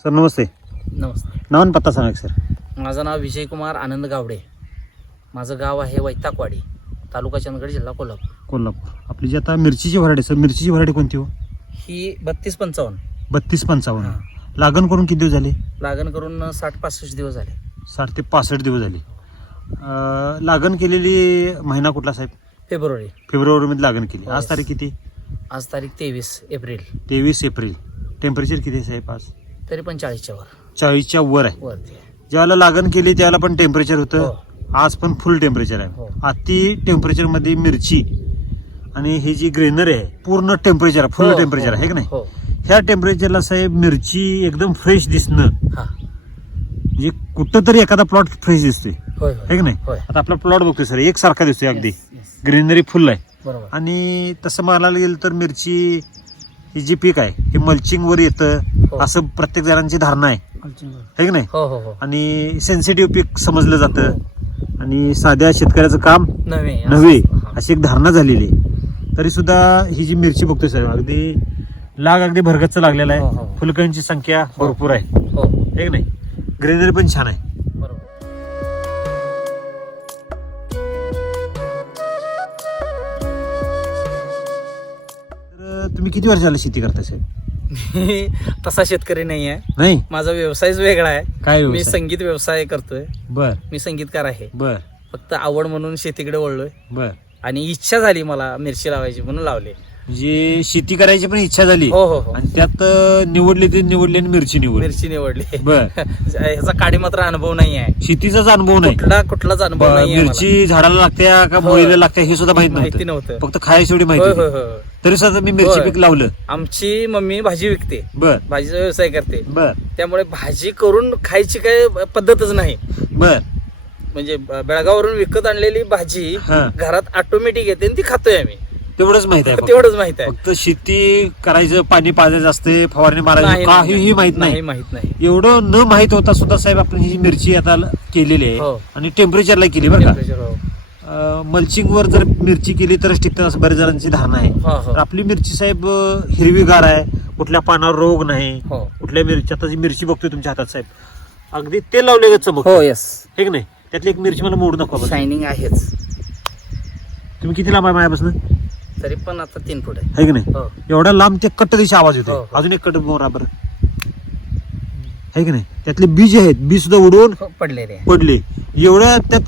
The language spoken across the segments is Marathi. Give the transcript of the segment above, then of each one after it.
सर नमस्ते. नमस्ते. नाव आणि पत्ता सांगा की सर. माझं नाव विजयकुमार आनंद गावडे. माझं गाव आहे वैताकवाडी तालुका चंदगड जिल्हा कोल्हापूर. कोल्हापूर. आपली जी आता मिरचीची व्हरायटी सर मिरचीची व्हरायटी कोणती हो? ही बत्तीस पंचावन्न. बत्तीस पंचावन्न. हां. लागण करून किती दिवस झाले? लागण करून साठ पासष्ट दिवस झाले. साठ ते पासष्ट दिवस झाले. अं, लागण केलेली महिना कुठला साहेब? फेब्रुवारी. फेब्रुवारीमध्ये लागण केली. आज. तारीख किती? आज तारीख तेवीस एप्रिल. तेवीस एप्रिल. टेम्परेचर किती आहे साहेब आज? तरी पण चाळीसच्या वर. चाळीसच्या वर आहे. वरती आहे. ज्यावेळेला लागण केली त्यावेळेला पण टेम्परेचर होतं. हो. आज पण फुल टेम्परेचर हो. आहे अति टेम्परेचरमध्ये मिरची आणि ही जी ग्रेनरी आहे पूर्ण टेम्परेचर फुल हो, टेम्परेचर हो, आहे की नाही? हो. ह्या टेम्परेचरला साहेब मिरची एकदम फ्रेश दिसणं. हा. म्हणजे कुठं तरी एखादा प्लॉट फ्रेश दिसतोय. होय आहे होय की नाही? होय. आता आपला प्लॉट बघतोय सर एक सारखा दिसतोय अगदी. Yes, yes. ग्रीनरी फुल आहे. बरोबर. आणि तसं म्हणायला गेलं तर मिरची ही जी पीक आहे हे मल्चिंग वर येतं. हो. असं प्रत्येक जणांची धारणा आहे. है की नाही? हो हो हो. आणि सेन्सिटिव्ह पीक समजलं जातं. आणि साध्या शेतकऱ्याचं काम नव्हे नव्हे हा. अशी एक धारणा झालेली आहे. तरी सुद्धा ही जी मिरची बघतोय सर अगदी लाग अगदी भरगच्च लागलेला हो, आहे हो. फुलकांची संख्या भरपूर आहे. हो. है की नाही? ग्रीनरी पण छान आहे. तुम्ही किती वर्ष झालं शेती करताय साहेब? मी तसा शेतकरी नाही आहे नाही? माझा व्यवसायच वेगळा आहे. काय मी व्यवसाय? संगीत व्यवसाय करतोय. बर. मी संगीतकार आहे. बर. फक्त आवड म्हणून शेतीकडे वळलोय. बर. आणि इच्छा झाली मला मिरची लावायची म्हणून लावली. म्हणजे शेती करायची पण इच्छा झाली. हो हो हो. आणि त्यात अं, निवडली ते निवडली आणि मिरची निवडली. मिरची निवडली. बर. ह्याचा काडी मात्र अनुभव नाही आहे. शेतीचाच अनुभव नाही. कुठला कुठलाच अनुभव ब- नाही मिरची झाडाला लागत्या का. मुळीला लागत्या हे सुद्धा माहीत माहिती नव्हतं. नव्हतं फक्त खायची एवढी माहिती होय होती. होय तरी सुद्धा मी मिरची होय. पीक लावलं. आमची मम्मी भाजी विकते. बर. भाजीचा व्यवसाय करते. बर. त्यामुळे भाजी करून खायची काही पद्धतच नाही. बर. म्हणजे ब- बेळगाववरून विकत आणलेली भाजी हा. घरात ऑटोमॅटिक येते आणि ती खातोय आम्ही. तेवढंच माहीत आहे फक्त. तेवढंच माहीत आहे. फक्त शेती करायचं पाणी पाजायचं असते फवारणी मारायची काहीही माहीत नाही. माहीत नाही. एवढं न माहीत होता सुद्धा साहेब आपण ही मिरची आता ल- केलेली हो. आहे आणि टेम्परेचरला केली बरं का. Temperature, हो. मल्चिंग वर जर मिरची केली तरच टिकतात असं बऱ्याच जणांची धारणा आहे. हो, हो. तर आपली मिरची साहेब अं, हिरवीगार आहे कुठल्या पानावर रोग नाही हो. कुठल्या मिरची आता जी मिरची बघतोय तुमच्या हातात साहेब अगदी ते लावले चमक. हो येस हे की नाही? त्यातली एक मिरची मला मोडू नका. शायनिंग आहेच. तुम्ही किती लांब आहे माझ्यापासून तरी पण आता तीन फूट आहे. है की नाही? हो. एवढा लांब ते कट्ट दिशा आवाज येतो हो, हो. अजून एक कट बरोबर है की नाही? त्यातले बीज आहेत बीज सुद्धा उडवून हो, पडलेले आहे. पडले. एवढ्या त्यात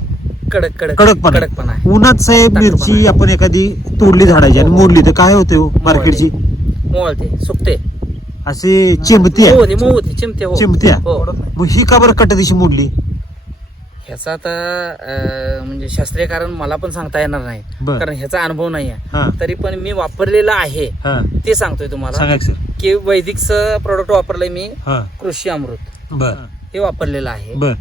कडक कडक कडकपणा आहे. कडकपणा आहे. उन्हात साहेब ताकदपणा मिरची आहे. आपण एखादी तोडली झाडाची आणि हो. मोडली तर काय होते हो मार्केटची? मोळते सुकते. असे चिमती मऊ होते मऊ होते चिमते हो चिमत्या हो. मग ही का बरं कट्ट दिशी मोडली? ह्याचा आता अं, म्हणजे शास्त्रीय कारण मला पण सांगता येणार नाही. बर. कारण ह्याचा अनुभव नाही आहे. तरी पण मी वापरलेला आहे. हा. ते सांगतोय तुम्हाला. सांगा की सर की वैदिकचं प्रोडक्ट वापरलंय मी हा. कृषी अमृत. बर. हे. वापरलेलं आहे. बर.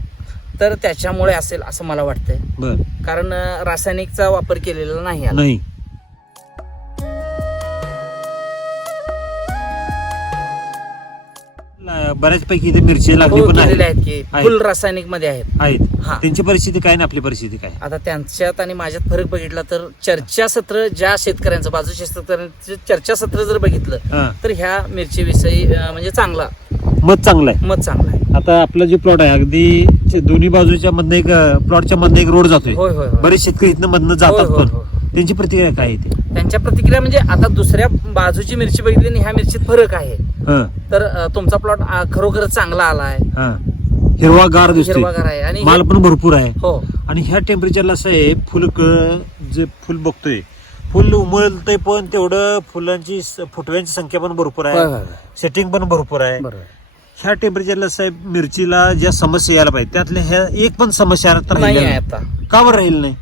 तर त्याच्यामुळे असेल असं मला वाटतंय. बर. कारण अं, रासायनिकचा वापर केलेला. नाही. बऱ्याचपैकी इथे मिरची लागली हो पण केलेले आहेत की आहेत. फुल रासायनिकमध्ये आहेत. आहेत. हा. त्यांची परिस्थिती काय आणि आपली परिस्थिती काय? आता त्यांच्यात आणि माझ्यात फरक बघितला तर चर्चासत्र ज्या शेतकऱ्यांचं बाजूच्या शेतकऱ्यांचं चर्चासत्र जर बघितलं हा. तर ह्या मिरचीविषयी अं, म्हणजे चांगला. मत चांगलं आहे मत चांगलं आहे आता आपला जो प्लॉट आहे अगदी ते दोन्ही बाजूच्या मधनं एक प्लॉटच्या मधनं एक रोड जातोय. होय होय होय. बरेच शेतकरी इथनं मधनं जातात होय, होय, पण. होय. त्यांची प्रतिक्रिया काय येते त्यांच्या प्रतिक्रिया म्हणजे आता दुसऱ्या बाजूची मिरची बघितली आणि ह्या मिरचीत फरक आहे. तर तुमचा प्लॉट खरोखरच चांगला आला आहे हा. हिरवागार दिसतोय. हिरवागार आहे. आणि माल पण भरपूर आहे. हो. आणि ह्या टेम्परेचरला आहे फुल जे फुल बघतोय फुल उमळतंय पण तेवढं फुलांची फुटव्यांची संख्या पण भरपूर आहे. सेटिंग पण भरपूर आहे. ह्या टेम्परेचरला साहेब मिरचीला ज्या समस्या यायला पाहिजे त्यातल्या ह्या एक पण समस्या आता. का बरं राहील नाही?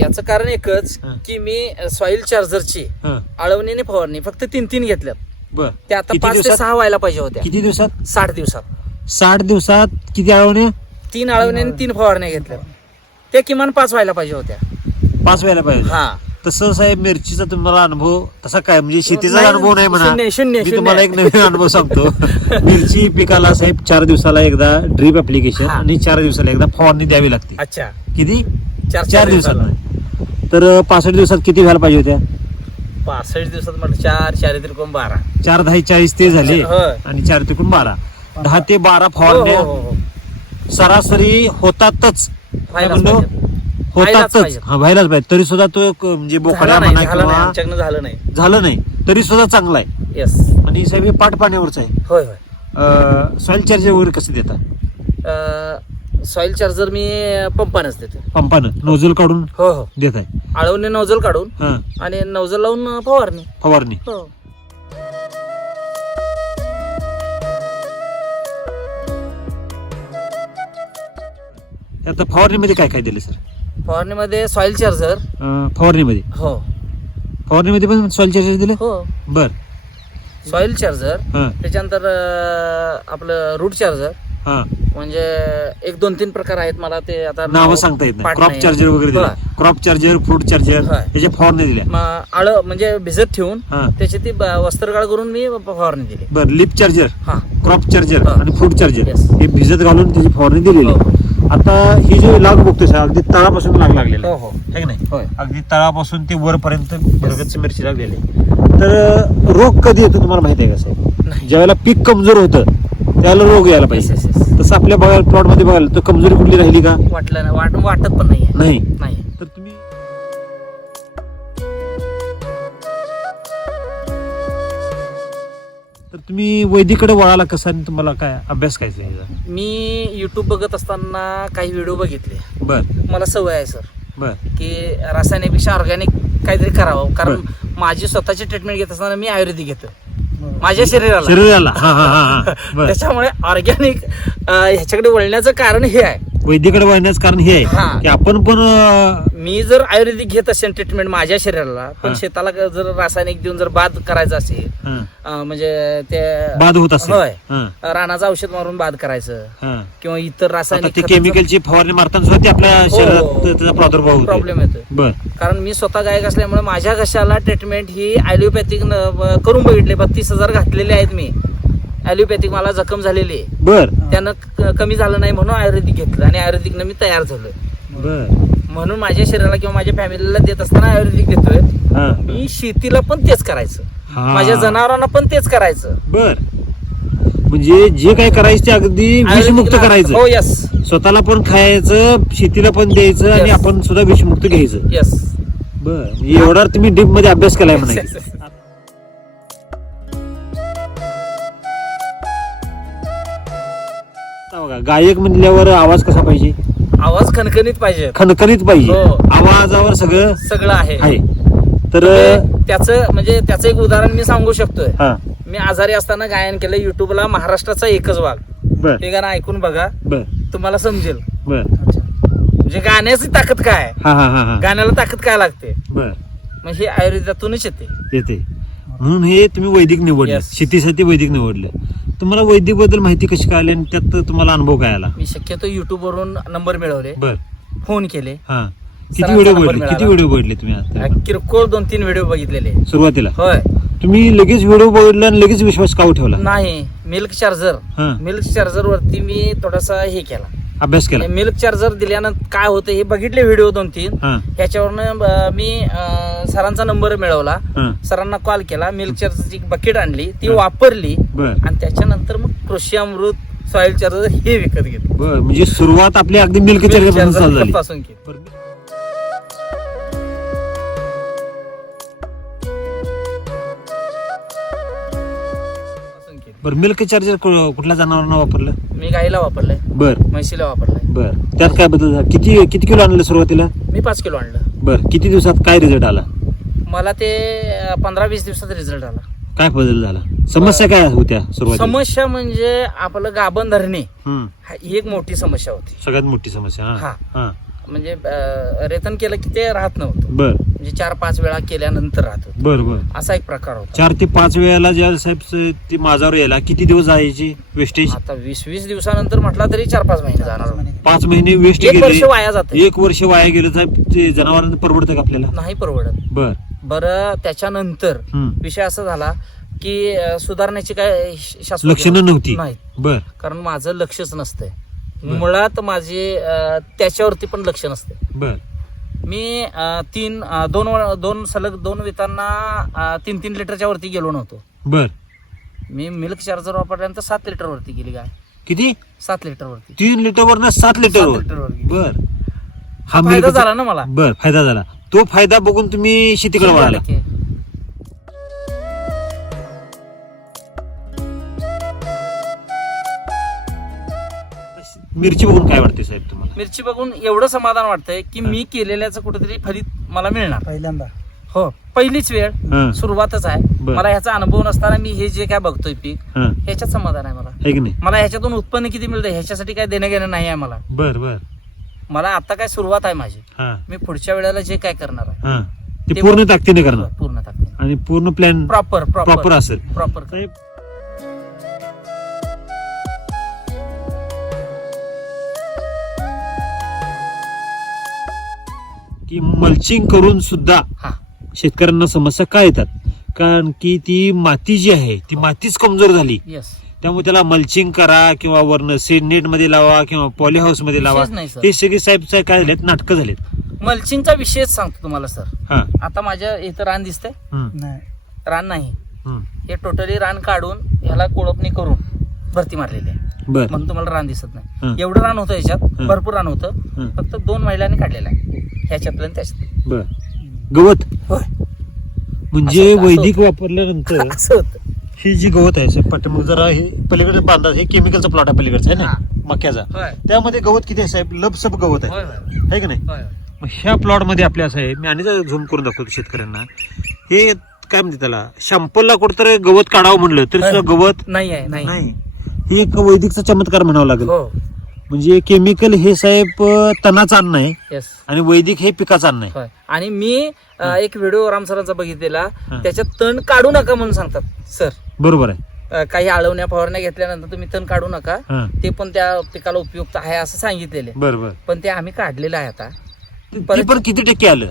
याचं कारण एकच. की मी सॉइल चार्जरची आळवणीने फवारणी फक्त तीन तीन घेतल्यात. बर. ते आता किती पाच ते दिवसात? सहा व्हायला पाहिजे होत्या. किती दिवसात? साठ दिवसात. साठ दिवसात किती आळवणे तीन आळवण्याने तीन फवारण्या घेतल्या. त्या किमान पाच व्हायला पाहिजे होत्या. पाच वेळेला पाहिजे हा. तसं साहेब मिरचीचा तुम्हाला अनुभव तसा काय? म्हणजे शेतीचा नाही, अनुभव नाही म्हणा. शून्य, शून्य, मी शून्य. तुम्हाला एक नवीन अनुभव सांगतो. मिरची पिकाला साहेब चार दिवसाला एकदा ड्रीप ऍप्लिकेशन हा. आणि चार दिवसाला एकदा फवारणी द्यावी लागते. अच्छा. किती? चार चार दिवसाला. तर पासष्ट दिवसात किती व्हायला पाहिजे होत्या? पासष्ट दिवसात म्हटलं चार चार त्रिकोण बारा. चार दहा चाळीस ते झाले होय. आणि चार तिकून बारा. दहा ते बारा हो, हो, फवारण्या हो, हो. सरासरी होतातच. काय व्हायलाच म्हणलो पाहिजे. व्हायलाच होतातच पाहिजे. हा व्हायलाच पाहिजे. तरी सुद्धा तो एक म्हणजे बोकड्या झालं नाही म्हणा झालं नाही किंवा आमच्याकडनं झालं नाही. झालं नाही. तरी सुद्धा चांगला आहे. येस आणि साहेब हे पाठ पाण्यावरच आहे. होय होय. सॉइल चार्जर वगैरे कसं देता सॉइल चार्जर मी पंपानच देतो. पंपानं. नोझल काढून हो हो. देत आहे आळवणे नोझल काढून हा. आणि नोझल लावून फवारणी. फवारणी. हो. आता फवारणीमध्ये काय काय दिलं सर? फवारणीमध्ये सॉइल चार्जर अं, फवारणीमध्ये? हो. फवारणीमध्ये पण सॉइल चार्जर दिलं? हो. बर. सॉइल चार्जर हा. त्याच्यानंतर अं, आपलं रूट चार्जर हा म्हणजे एक दोन तीन प्रकार आहेत मला ते आता नावं सांगता येत नाही पाठ क्रॉप नाही. चार्जर वगैरे दिलं. क्रॉप चार्जर फ्रूट चार्जर होय. याच्या फवारणी दिल्या मग आळ म्हणजे भिजत ठेवून हा त्याची ती ब- वस्त्रगाळ करून मी फवारणी दिली बर लिप चार्जर हा क्रॉप चार्जर हा. आणि फ्रूट चार्जर Yes. हे भिजत घालून त्याची फवारणी दिलेली हो, आहे. आता ही जी लाग बघतोय सर अगदी तळापासून लाग लागलेली हो आहे. हो है की नाही होय अगदी तळापासून ते वरपर्यंत भरगतची मिरची लागलेली आहे. तर अं, रोग कधी येतो तुम्हाला माहिती आहे का साहेब नाही ज्यावेळेला पीक कमजोर होतं त्यावेळेला रोग यायला पाहिजे yes. तसं आपल्या बघायला प्लॉटमध्ये बघायला तर कमजोरी कुठली राहिली का? वाटलं नाही. वाट वाटत पण नाहीये. नाही. नाही. तर तुम्ही तर तुम्ही वैदिकडे वळाला कसा आणि तुम्हाला काय अभ्यास काय याचा? मी युट्यूब बघत असताना काही व्हिडिओ बघितले. बर. मला सवय आहे सर बर. की रासायनिकपेक्षा ऑर्गॅनिक काहीतरी करावं. कारण माझी स्वतःची ट्रीटमेंट घेत असताना मी आयुर्वेदिक घेतो माझ्या शरीराला. शरीराला. हा हा हा हा. बर. त्याच्यामुळे ऑर्गॅनिक ह्याच्याकडे वळण्याचं कारण हे आहे. वैद्यकडे वळण्याचं कारण हे हा. आहे की आपण पण अं, मी जर आयुर्वेदिक घेत असेल ट्रीटमेंट माझ्या शरीराला पण हा. शेताला जर रासायनिक देऊन जर बाद करायचं असेल हा, अं, म्हणजे ते बाद होत असेल होय. हा, रानाचं औषध मारून बाद करायचं हा. किंवा इतर आता रासायनिक ते केमिकलची फवारणी मारताना सुद्धा ते आपल्या हो. शरीरात त्याचा प्रादुर्भाव होतो प्रॉब्लेम येतो बर कारण मी स्वतः गायक असल्यामुळे माझ्या घशाला ट्रीटमेंट ही ॲलोपॅथिक करून बघितले बत्तीस हजार घातलेले आहेत मी ॲलोपॅथिक मला जखम झालेली आहे. बर. त्यानं कमी झालं नाही म्हणून आयुर्वेदिक घेतलं आणि आयुर्वेदिकनं मी तयार झालोय बर. म्हणून माझ्या शरीराला किंवा माझ्या फॅमिलीला देत असताना आयुर्वेदिक देतोय. मी शेतीला पण तेच करायचं. हा. माझ्या जनावरांना पण तेच करायचं. बर. म्हणजे जे काय करायचं ते अगदी विषमुक्त करायचं. हो यस स्वतःला पण खायचं शेतीला पण द्यायचं आणि. आपण सुद्धा विषमुक्त घ्यायचं. यस बर. एवढा तुम्ही डीपमध्ये अभ्यास केलाय म्हणायचं. आता बघा गायक म्हणल्यावर आवाज कसा पाहिजे? आवाज खणखणीत पाहिजे. खणखणीत पाहिजे. हो. आवाजावर सगळं सगळं आहे. आहे. तर त्याचं म्हणजे त्याचं एक उदाहरण मी सांगू शकतोय. हा. मी आजारी असताना गायन केलं युट्यूबला महाराष्ट्राचा एकच भाग. बर. ते गाणं ऐकून बघा. बर. तुम्हाला समजेल. बर. म्हणजे गाण्याची ताकद काय आहे? हा हा हा हा. गाण्याला ताकद काय लागते? बर. मग हे आयुर्वेदातूनच येते. येते. म्हणून हे तुम्ही वैदिक निवडलं. Yes. शेतीसाठी वैदिक निवडलं. तुम्हाला वैदिकबद्दल माहिती कशी कळाली आणि त्यात तुम्हाला अनुभव काय आला? मी शक्यतो युट्यूब वरून नंबर मिळवले. बर. फोन केले. हा. किती व्हिडिओ number बघितले? मिळाला. किती व्हिडिओ बघितले तुम्ही आता? किरकोळ दोन तीन व्हिडिओ बघितलेले. सुरुवातीला? होय. तुम्ही लगेच व्हिडिओ बघितला आणि लगेच विश्वास का ठेवला नाही. Milk charger. हा. मिल्क चार्जर वरती मी थोडासा हे केला. अभ्यास केला. मिल्क चार्जर दिल्यानंतर काय होतं हे बघितले व्हिडिओ दोन तीन. हा. ह्याच्यावरनं अं, मी अं, सरांचा नंबर मिळवला. हा. सरांना कॉल. केला मिल्क चार्जरची बकेट आणली ती. वापरली. बर. आणि त्याच्यानंतर मग कृषी अमृत सॉइल चार्जर हे विकत घेतलं. बर म्हणजे सुरुवात आपली अगदी मिल्क चार्जरपासून केली. बरं. मिल्क चार्जर कुठल्या जनावरांना वापरलं? मी गाईला वापरलंय. बर. म्हशीला वापरलंय. बर. त्यात काय बदल झाला? किती किती किलो आणलं सुरुवातीला? मी पाच किलो आणलं. बर. किती दिवसात काय रिझल्ट आला? मला ते पंधरा वीस दिवसात रिझल्ट आला. काय बदल झाला? समस्या काय होत्या सुरुवातीला? समस्या म्हणजे आपलं गाभण धरणे हम्म. हा ही एक मोठी समस्या होती. सगळ्यात मोठी समस्या हा. हा. हा. म्हणजे रेतन केलं की ते राहत नव्हतं. बर. म्हणजे चार पाच वेळा केल्यानंतर राहत होतं. बर बर. असा एक प्रकार होता. चार ते पाच वेळेला ज्या साहेब ते माझ्यावर यायला किती दिवस जायची वेस्टेज? आता वीस वीस दिवसानंतर म्हटला तरी चार पाच महिने जाणार पाच महिने वेस्ट एक वर्ष गेले वाया जात. एक वर्ष वाया गेलं साहेब. ते जनावरांना परवडतं का आपल्याला? नाही परवडत. बर. बरं त्याच्यानंतर हम्म. विषय असा झाला की अं, सुधारण्याची काय लक्षणं नव्हती. नाही बर. कारण माझं लक्षच नसतंय. मुळात माझे त्याच्यावरती पण लक्ष नसते. बर. मी तीन दोन दोन सलग दोन वेतांना तीन तीन लिटरच्या वरती गेलो नव्हतो. बर. मी मिल्क चार्जर वापरल्यानंतर सात लिटर वरती गेली गाय. किती? सात लिटर वरती. तीन लिटर वरनं सात लिटर वर. बर. हा फायदा झाला ना मला. बर फायदा झाला. तो फायदा बघून तुम्ही शेतीकडे वळाला. मिरची बघून काय वाटते साहेब तुम्हाला? मिरची बघून एवढं समाधान वाटतंय की मी केलेल्याचं कुठेतरी फलित मला मिळणार. पहिल्यांदा. हो पहिलीच वेळ हा. सुरुवातच आहे. मला ह्याचा अनुभव नसताना मी हे जे काय बघतोय पीक हा. ह्याच्यात समाधान आहे मला. है की नाही? मला ह्याच्यातून उत्पन्न किती मिळतं ह्याच्यासाठी काय देणं घेणं नाही आहे मला. बर बर. मला आता काय सुरुवात आहे माझी. हा. मी पुढच्या वेळेला जे काय करणार आहे. हा. ते पूर्ण ताकदीने करणार. पूर्ण टाकते आणि पूर्ण प्लॅन प्रॉपर प्रॉपर प्रॉपर असेल. प्रॉपर की मल्चिंग करून सुद्धा हा. शेतकऱ्यांना समस्या काय येतात? कारण की ती माती जी आहे ती मातीच कमजोर झाली. येस त्यामुळे त्याला मल्चिंग करा किंवा वरनं सीड नेटमध्ये लावा किंवा पॉली हाऊसमध्ये लावा. हे सगळे साहेब साहेब काय झालेत? नाटकं झालेत. मल्चिंगचा विषयच सांगतो तुम्हाला सर हा. आता माझ्या इथं रान दिसतंय. रान नाही. हे टोटली रान काढून ह्याला कोळपणी करून भरती मारलेली आहे. बर. म्हणून तुम्हाला रान दिसत हं. नाही एवढं रान होतं याच्यात हं. भरपूर रान होतं. हं. फक्त दोन महिलांनी काढलेलं आहे. ह्याच्यातलं आणि त्याच्यात. बर. गवत? म्हणजे असं होतं, असं वैदिक वापरल्यानंतर असं होतं. ही जी गवत आहे साहेब जरा हे पलीकडे बांधा हे केमिकलचा प्लॉट आहे पलीकडचा आहे ना. मक्याचा. होय. त्यामध्ये गवत किती आहे साहेब? लपसप गवत आहे. होय होय आहे की नाही? होय मग ह्या प्लॉटमध्ये आपले असं आहे मी आणि झूम करून दाखवतो शेतकऱ्यांना. हे काय म्हणते त्याला? शॅम्पलला कुठंतरी गवत काढावं म्हणलं तरी सुद्धा गवत नाही आहे नाही नाही. हे एक वैदिकचा चमत्कार म्हणावा लागेल. हो. म्हणजे केमिकल हे साहेब अं, तणाचं अन्न आहे येस आणि वैदिक हे पिकाचं अन्न आहे. होय. आणि मी अं, एक व्हिडिओ राम सरांचा बघितलेला. हं. त्याच्यात तण काढू नका म्हणून सांगतात सर. बरोबर आहे. अं, काही आळवण्या फवारण्या घेतल्यानंतर तुम्ही तण काढू नका. हा. ते पण त्या पिकाला उपयुक्त आहे असं सांगितलेले बरोबर. बर पण ते आम्ही काढलेलं आहे आता. ते परत- पण किती टक्के आलं?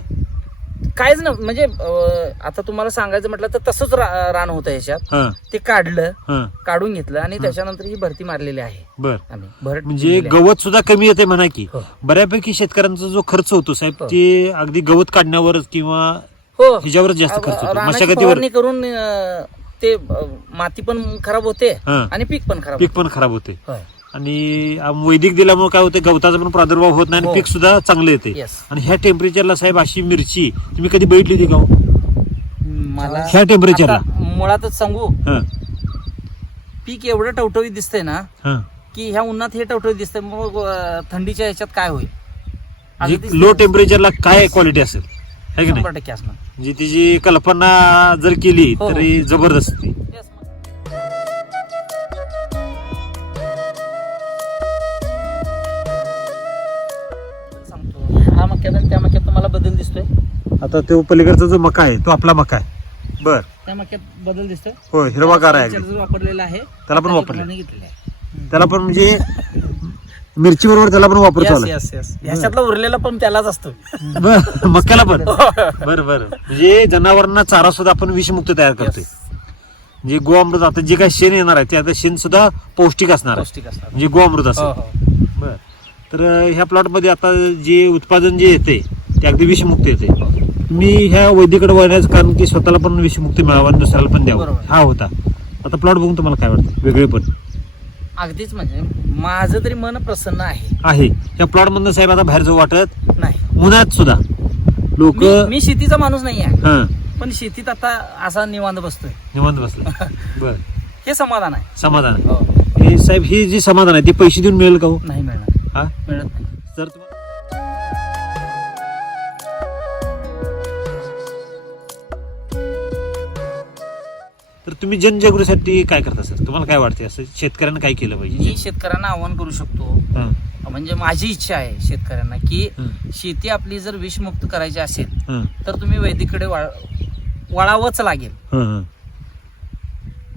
काहीच ना म्हणजे अं, आता तुम्हाला सांगायचं म्हटलं तर तसंच रा- रान होतं याच्यात हा. ते काढलं हा. काढून घेतलं आणि त्याच्यानंतर ही भरती मारलेली आहे. बर. आम्ही. म्हणजे दिलेली आहे. गवत सुद्धा कमी येते म्हणा की. हो. बऱ्यापैकी शेतकऱ्यांचा जो खर्च होतो साहेब हो. ते अगदी गवत काढण्यावरच किंवा हो. जास्त खर्च होतो रानाची मशागतीवर. फवारणी करून अं, ते अं, माती पण खराब होते हा. आणि पीक पण खराब पीक पण खराब होते. होते होय आणि वैदिक दिल्यामुळे काय होतं गवताचा पण प्रादुर्भाव होत नाही आणि हो. पीक सुद्धा चांगलं येते आणि ह्या टेम्परेचरला साहेब अशी मिरची तुम्ही कधी बघितली होती का हो? मला ह्या टेम्परेचरला आता मुळातच सांगू. हा. पीक एवढं टवटवीत दिसतंय ना हा. की ह्या उन्हात हे टवटवीत दिसतंय मग अं, थंडीच्या ह्याच्यात काय होईल? अगदीच लो टेम्परेचरला काय क्वालिटी असेल? है की नाही? शंभर टक्के असणार. म्हणजे तिची कल्पना जर केली हो. तरी जबरदस्त ती. आता तो पलीकडचा जो मका आहे तो आपला मका आहे. बर. त्या मक्यात बदल दिसतोय. हो हिरवागार आहे वापरलेला आहे. त्याला पण घेतलेलं आहे. त्याला पण म्हणजे मिरची बरोबर त्याला पण वापर Yes, चालू yes, yes. ह्याच्यातला उरलेला पण त्यालाच असतो. बर मक्याला पण. बर बर. म्हणजे जनावरांना चारा सुद्धा आपण विषमुक्त तयार करतोय. म्हणजे गोअमृत आता जे काही शेण येणार आहे ते आता शेण सुद्धा पौष्टिक असणार आहे. पौष्टिक असतात म्हणजे गोअमृत हो, असेल हो. बर. तर अं, ह्या प्लॉटमध्ये आता जे उत्पादन जे येते ते अगदी विषमुक्त येते मी ह्या वैद्यकडे वळण्याचं कारण की स्वतःला पण विषमुक्ती मिळावं आणि दुसऱ्याला पण द्यावं. बरोबर. हा होता. आता प्लॉट बघून तुम्हाला काय वाटतं? वेगळे पण. अगदीच म्हणजे माझं तरी मन प्रसन्न आहे. आहे. या प्लॉट मधनं साहेब आता बाहेर जाऊ वाटत? नाही. उन्हात सुद्धा. लोक मी- मी शेतीचा माणूस नाही आहे. हा. पण शेतीत आता असा निवांत बसतोय. निवांत बसला बर. हे समाधान आहे. समाधान. आहे. हो. हे साहेब हे जे समाधान आहे ते पैसे देऊन मिळेल का हो? नाही मिळणार. हा? मिळत नाही. जर तुम्हाला तुम्ही जनजागृतीसाठी काय करता सर? तुम्हाला काय वाटते असं शेतकऱ्यांना काय केलं मी पाहिजे शेतकऱ्यांना आव्हान करू शकतो. हा, म्हणजे माझी इच्छा आहे शेतकऱ्यांना की हं, शेती आपली जर विषमुक्त करायची असेल हं, तर तुम्ही वैदिककडे वळ वळावंच लागेल. हं, हं.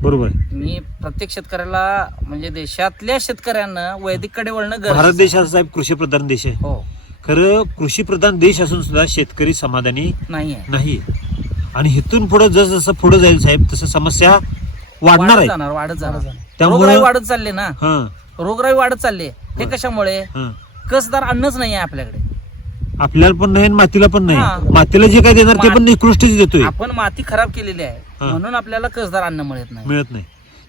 बरोबर. आहे मी प्रत्येक शेतकऱ्याला म्हणजे देशातल्या शेतकऱ्यांना वैदिककडे वळणं भारत गरजेचं देश. हा साहेब कृषी प्रधान देश आहे. हो. खरं कृषी प्रधान देश असून सुद्धा शेतकरी समाधानी नाही आहे नाही आणि इथून पुढे जस जसं पुढे जाईल साहेब तसं समस्या वाढणार वाढत आहे. जाणार वाढत जाणार. त्यामुळं- रोगराई वाढत चालले ना? हा. रोगराई वाढत चालले. हे. कशामुळे? हा. कसदार अन्नच नाही आहे आपल्याकडे. आपल्याला पण नाही आणि मातीला पण हा. नाही मातीला जे काय देणार ते पण निकृष्टच देतोय. आपण माती खराब केलेली आहे. हं. म्हणून आपल्याला कसदार अन्न मिळत नाही. मिळत नाही.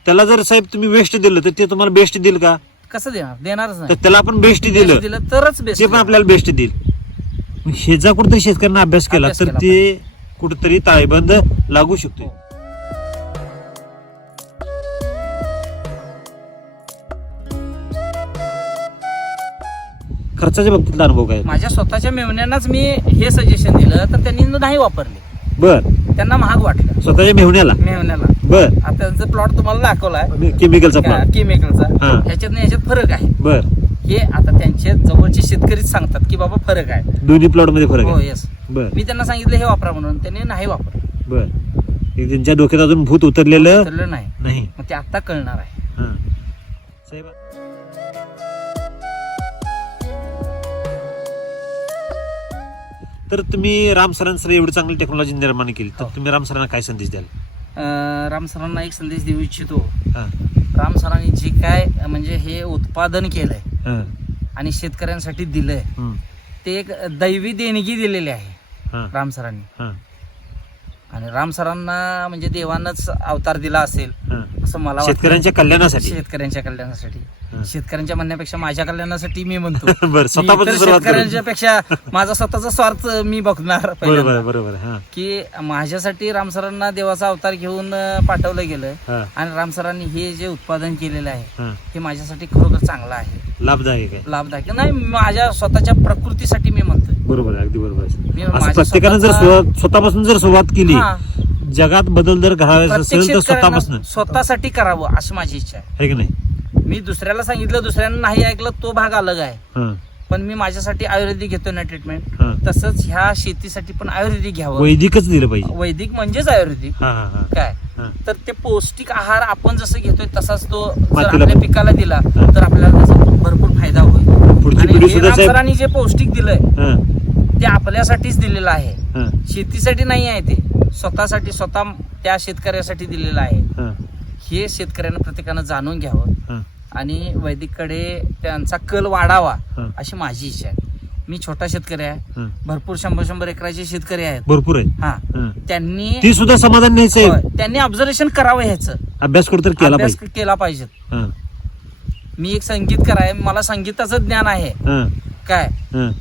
त्याला जर साहेब तुम्ही वेस्ट दिलं तर ते तुम्हाला बेस्ट देईल का? कसं देणार? देणारच तर नाही त्याला आपण बेस्ट दिलं. दिलं तरच बेस्ट ते पण आपल्याला बेस्ट देईल. मग ह्याचा कुठेतरी शेतकऱ्यांना अभ्यास केला अभ्यास तर केला ते कुठेतरी ताळेबंद लागू शकतो खर्चाच्या बाबतीतला अनुभव काय? माझ्या स्वतःच्या मेहण्यांनाच मी हे सजेशन दिलं तर त्यांनी नाही वापरले. बर. त्यांना महाग वाटलं. स्वतःच्या मेहण्याला मेहण्याला बर. आता त्यांचा प्लॉट तुम्हाला दाखवलाय. केमिकलचा प्लॉट केमिकलचा हा. ह्याच्यात नाही ह्याच्यात फरक आहे. बर. हे आता त्यांचे जवळचे शेतकरीच सांगतात की बाबा फरक आहे. दोन्ही प्लॉटमध्ये फरक हो आहे येस बर. मी त्यांना सांगितलं हे वापरा म्हणून. त्यांनी नाही वापरलं. बर. हे त्यांच्या डोक्यात अजून भूत उतरलेलं उतरलं नाही. नाही. मग ते आता कळणार आहे. हा. साहेब तर तुम्ही राम सरांसर एवढी चांगली टेक्नॉलॉजी निर्माण केली तर हो. तुम्ही राम सरांना काय संदेश द्याल? अं, राम सरांना एक संदेश देऊ इच्छितो. हा, राम सरांनी जे काय म्हणजे हे उत्पादन केलंय हा, आणि शेतकऱ्यांसाठी दिलंय. ते एक दैवी देणगी दिलेली आहे. राम सरांनी. आणि राम सरांना म्हणजे देवानच अवतार दिला असेल. असं मला. शेतकऱ्यांच्या कल्याणासाठी. शेतकऱ्यांच्या कल्याणासाठी. शेतकऱ्यांच्या म्हणण्यापेक्षा माझ्या कल्याणासाठी मी म्हणतो. शेतकऱ्यांच्या पेक्षा माझा स्वतःचा स्वार्थ मी बघणार बरोबर. हा, की माझ्यासाठी राम सरांना देवाचा अवतार घेऊन पाठवलं गेलं आणि राम सरांनी हे जे उत्पादन केलेलं आहे हा. माझ्यासाठी खरोखर चांगलं आहे. लाभदायक आहे. लाभदायक नाही माझ्या स्वतःच्या प्रकृतीसाठी मी म्हणतोय. बरोबर अगदी बरोबर प्रत्येकानं जर स्वतःपासून जर सुरुवात केली. जगात बदल जर घडावायचा असेल तर स्वतःपासून. स्वतःसाठी करावं अशी माझी इच्छा आहे. की नाही? मी दुसऱ्याला सांगितलं दुसऱ्यानं नाही ऐकलं तो भाग अलग आहे. हा, पण मी माझ्यासाठी आयुर्वेदिक घेतो ना ट्रीटमेंट हा. तसंच ह्या शेतीसाठी पण आयुर्वेदिक घ्यावं. वैदिकच दिलं पाहिजे. वैदिक म्हणजेच आयुर्वेदिक. हा हा हा. काय? हा. तर ते पौष्टिक आहार आपण जसं घेतोय तसाच तो जर मातीला आपल्या. पिकाला दिला हा. तर आपल्याला त्याचा भरपूर फायदा होईल. पुढची आणि पिढी हे सुद्धा राम साहेब सरांनी जे पौष्टिक दिलंय हा, ते आपल्यासाठीच दिलेलं आहे. हा, शेतीसाठी नाही आहे ते. स्वतःसाठी स्वतः त्या शेतकऱ्यासाठी दिलेलं आहे. हा, हे शेतकऱ्यांना प्रत्येकानं जाणून घ्यावं. हा. आणि वैदिककडे त्यांचा कल वाढावा. अशी माझी इच्छा आहे. मी छोटा शेतकरी आहे. भरपूर शंभर शंभर एकराचे शेतकरी आहेत. भरपूर आहे हा. त्यांनी ती सुद्धा समाधान होय, त्यांनी ऑब्झर्वेशन करावं ह्याचं. अभ्यास केला केला पाहिजे. मी एक संगीतकार आहे मला संगीताचं ज्ञान आहे. काय.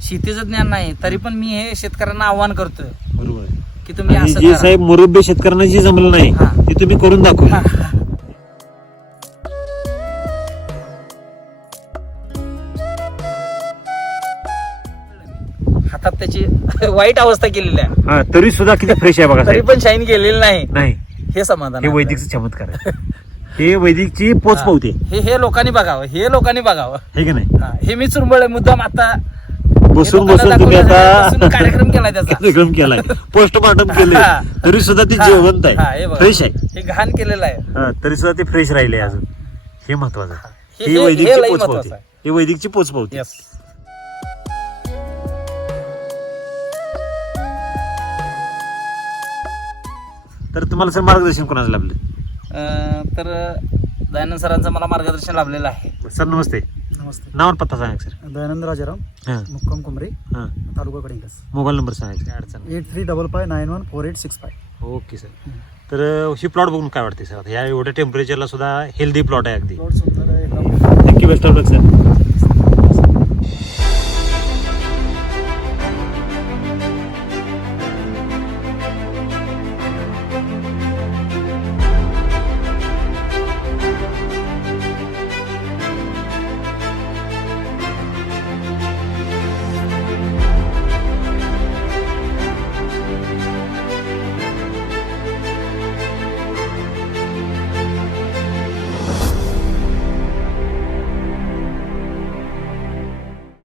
शेतीचं ज्ञान नाही तरी पण मी हे शेतकऱ्यांना आव्हान करतोय. बरोबर. की तुम्ही. साहेब मुरब्बी शेतकऱ्यांना जे जमलं नाही. ते तुम्ही करून दाखवलं वाईट अवस्था केलेली आहे. हा तरी सुद्धा किती फ्रेश आहे बघा तरी साहेब. पण शाईन केलेली नाही. नाही. हे समाधान हे आहे. वैदिकचं चमत्कार आहे. हे वैदिकची पोच. पावते. हे हे लोकांनी बघावं. हे लोकांनी बघावं. हे की नाही? हा, हे मी चुरबळ मुद्दाम आता बसून हे बसून लोकांना तुम्ही बसून आता कार्यक्रम केलाय त्याचा. कार्यक्रम केलाय. पोस्टमार्टम केले. हा. तरी सुद्धा ते जेवंत हा, हे आहे बघा. फ्रेश आहे. हे घाण केलेलं आहे. हा, तरी सुद्धा ते फ्रेश राहिले अजून. हे महत्वाचं आहे. हे- ही हे- हे वैदिकची लई पोच महत्वाचं पावते आहे. हे वैदिकची पोच पावते. येस तर तुम्हाला सर मार्गदर्शन कोणाचं लाभलं? तर दयानंद सरांचं मला मार्गदर्शन लाभलेलं आहे. सर नमस्ते. नमस्ते. नाव आणि पत्ता सांगा सर. दयानंद राजाराम हा, मुक्काम कुमरे हा. तालुका कडिंगस. मोबाईल नंबर सांगा काय अडचण नाही. Eight three double five nine one four eight six five. Okay sir. तर अं, ही प्लॉट बघून काय वाटते सर? या एवढ्या टेम्परेचरला सुद्धा हेल्दी प्लॉट आहे अगदी. प्लॉट सुंदर आहे. एकदम thank you best of luck sir